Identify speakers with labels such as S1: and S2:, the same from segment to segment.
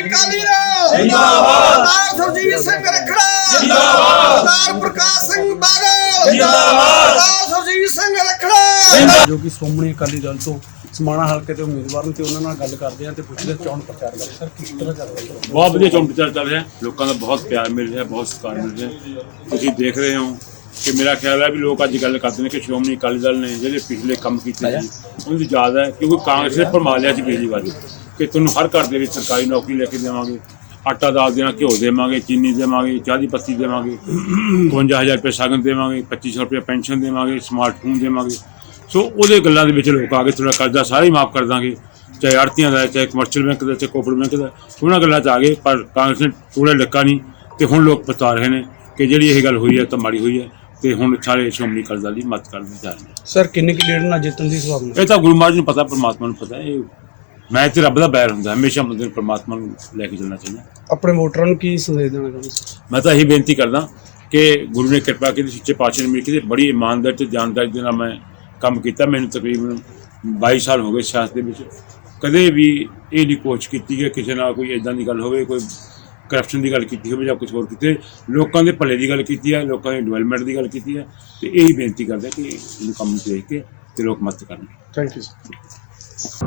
S1: ਅਕਾਲੀ ਦਲ ਜਿੰਦਾਬਾਦ। ਸਰਦਾਰ ਸੁਰਜੀਤ ਸਿੰਘ ਰੱਖੜਾ ਜਿੰਦਾਬਾਦ। ਸਰਦਾਰ ਪ੍ਰਕਾਸ਼ ਸਿੰਘ ਬਾਦਲ ਜਿੰਦਾਬਾਦ। ਸਰਦਾਰ ਸੁਰਜੀਤ ਸਿੰਘ ਰੱਖੜਾ
S2: ਜੋ ਕਿ ਸ਼੍ਰੋਮਣੀ ਅਕਾਲੀ ਦਲ ਤੋਂ ਸਮਾਣਾ ਹਲਕੇ ਦੇ ਉਮੀਦਵਾਰ ਨੇ ਤੇ ਉਹਨਾਂ ਨਾਲ ਗੱਲ ਕਰਦੇ ਆ ਤੇ ਪੁੱਛਦੇ ਚੋਣ ਪ੍ਰਚਾਰ ਬਾਰੇ। ਸਰ ਕਿਸ ਤਰ੍ਹਾਂ ਚੱਲ ਰਿਹਾ ਹੈ?
S3: ਬਹੁਤ ਵਧੀਆ ਚੋਣ ਪ੍ਰਚਾਰ ਚੱਲ ਰਿਹਾ, ਲੋਕਾਂ ਦਾ ਬਹੁਤ ਪਿਆਰ ਮਿਲ ਰਿਹਾ, ਬਹੁਤ ਸਤਿਕਾਰ ਮਿਲ ਰਿਹਾ। ਤੁਸੀਂ ਦੇਖ ਰਹੇ ਹੋ ਕਿ ਮੇਰਾ ਖਿਆਲ ਹੈ ਵੀ ਲੋਕ ਅੱਜ ਗੱਲ ਕਰਦੇ ਨੇ ਕਿ ਸ਼੍ਰੋਮਣੀ ਅਕਾਲੀ ਦਲ ਨੇ ਜਿਹੜੇ ਪਿਛਲੇ ਕੰਮ ਕੀਤੇ ਸੀ ਉਹਨਾਂ ਦੀ ਯਾਦ ਹੈ, ਕਿਉਂਕਿ ਕਾਂਗਰਸ ਨੇ ਭਰਮਾ ਲਿਆ ਸੀ ਪਿਛਲੀ ਵਾਰੀ ਕਿ ਤੁਹਾਨੂੰ ਹਰ ਘਰ ਦੇ ਵਿੱਚ ਸਰਕਾਰੀ ਨੌਕਰੀ ਲੈ ਕੇ ਦੇਵਾਂਗੇ, ਆਟਾ ਦਾਲ ਦੇਣਾ, ਘਿਓ ਦੇਵਾਂਗੇ, ਚੀਨੀ ਦੇਵਾਂਗੇ, ਚਾਹ ਦੀ ਪੱਤੀ ਦੇਵਾਂਗੇ, 52,000 ਰੁਪਏ ਸ਼ਗਨ ਦੇਵਾਂਗੇ, 2500 ਰੁਪਏ ਪੈਨਸ਼ਨ ਦੇਵਾਂਗੇ, ਸਮਾਰਟਫੋਨ ਦੇਵਾਂਗੇ। ਸੋ ਉਹਦੇ ਗੱਲਾਂ ਦੇ ਵਿੱਚ ਲੋਕ ਆ ਕੇ ਥੋੜ੍ਹਾ ਕਰਜ਼ਾ ਸਾਰਾ ਹੀ ਮਾਫ ਕਰ ਦਾਂਗੇ, ਚਾਹੇ ਆੜ੍ਹਤੀਆਂ ਦਾ, ਚਾਹੇ ਕਮਰਸ਼ੀਅਲ ਬੈਂਕ ਦਾ, ਚਾਹੇ ਕੋਆਪਰੇਟਿਵ ਬੈਂਕ ਦਾ। ਉਹਨਾਂ ਗੱਲਾਂ 'ਚ ਆ ਗਏ, ਪਰ ਕਾਂਗਰਸ ਨੇ ਥੋੜ੍ਹਾ ਲੱਕਾ ਨਹੀਂ ਅਤੇ ਹੁਣ ਲੋਕ ਪਛਤਾ ਰਹੇ ਨੇ ਕਿ ਜਿਹੜੀ ਇਹ ਗੱਲ ਹੋਈ ਹੈ ਤਾਂ ਮਾੜੀ ਹੋਈ ਹੈ ਤੇ ਹੁਣ ਸਾਰੇ ਸ਼੍ਰੋਮਣੀ ਅਕਾਲੀ ਦਲ ਦੀ ਮਦਦ ਕਰਨ ਜਾ ਰਹੇ ਨੇ।
S2: ਸਰ ਕਿੰਨੇ ਕੁ ਲੀਡ ਨਾਲ ਜਿੱਤਣ ਦੀ ਸੰਭਾਵਨਾ?
S3: ਇਹ ਤਾਂ ਗੁਰੂ ਮਹਾਰਾਜ ਨੂੰ ਪਤਾ, ਪਰਮਾਤਮਾ ਨੂੰ ਪਤਾ। ਇਹ ਮੈਂ ਤੇ ਰੱਬ ਦਾ ਬੈਰ ਹੁੰਦਾ, ਹਮੇਸ਼ਾ ਬੰਦੇ ਨੂੰ ਪਰਮਾਤਮਾ ਨੂੰ ਲੈ ਕੇ ਚੱਲਣਾ ਚਾਹੀਦਾ।
S2: ਆਪਣੇ ਵੋਟਰਾਂ ਨੂੰ ਕੀ ਸੰਦੇਸ਼ ਦੇਣਾ ਚਾਹੁੰਦੇ?
S3: ਮੈਂ ਤਾਂ ਇਹੀ ਬੇਨਤੀ ਕਰਦਾ ਕਿ ਗੁਰੂ ਨੇ ਕਿਰਪਾ ਕੀਤੀ, ਸੱਚੇ ਪਾਤਸ਼ਾਹ ਨੇ ਮੇਰੀ ਕੀਤੀ, ਬੜੀ ਇਮਾਨਦਾਰੀ ਤੇ ਜਾਣਕਾਰੀ ਦੇ ਨਾਲ ਮੈਂ ਕੰਮ ਕੀਤਾ। ਮੈਨੂੰ ਤਕਰੀਬਨ 22 ਸਾਲ ਹੋ ਗਏ ਸਿਆਸਤ ਦੇ ਵਿੱਚ। ਕਦੇ ਵੀ ਇਹ ਨਹੀਂ ਕੋਸ਼ਿਸ਼ ਕੀਤੀ ਕਿ ਕਿਸੇ ਨਾਲ ਕੋਈ ਇੱਦਾਂ ਦੀ ਗੱਲ ਹੋਵੇ, ਕੋਈ ਕਰਪਸ਼ਨ ਦੀ ਗੱਲ ਕੀਤੀ ਹੋਵੇ ਜਾਂ ਕੁਛ ਹੋਰ ਕੀਤੇ। ਲੋਕਾਂ ਦੇ ਭਲੇ ਦੀ ਗੱਲ ਕੀਤੀ ਹੈ, ਲੋਕਾਂ ਦੀ ਡਿਵੈਲਪਮੈਂਟ ਦੀ ਗੱਲ ਕੀਤੀ ਹੈ ਅਤੇ ਇਹੀ ਬੇਨਤੀ ਕਰਦਾ ਕਿ ਇਹਨੂੰ ਕੰਮ ਨੂੰ ਦੇਖ ਕੇ ਅਤੇ ਲੋਕ ਮਦਦ ਕਰਨ।
S2: Thank you sir.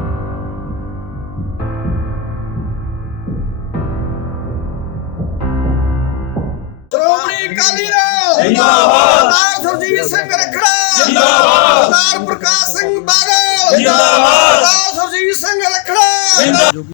S1: Shiromani Akali Dal ਜਿੰਦਾਬਾਦ। ਸਰਦਾਰ ਸੁਰਜੀਤ ਸਿੰਘ ਰੱਖੜਾ ਜਿੰਦਾਬਾਦ। ਸਰਦਾਰ ਪ੍ਰਕਾਸ਼ ਸਿੰਘ ਬਾਦਲ ਜਿੰਦਾਬਾਦ। ਸਰਦਾਰ ਸੁਰਜੀਤ ਸਿੰਘ ਰੱਖੜਾ।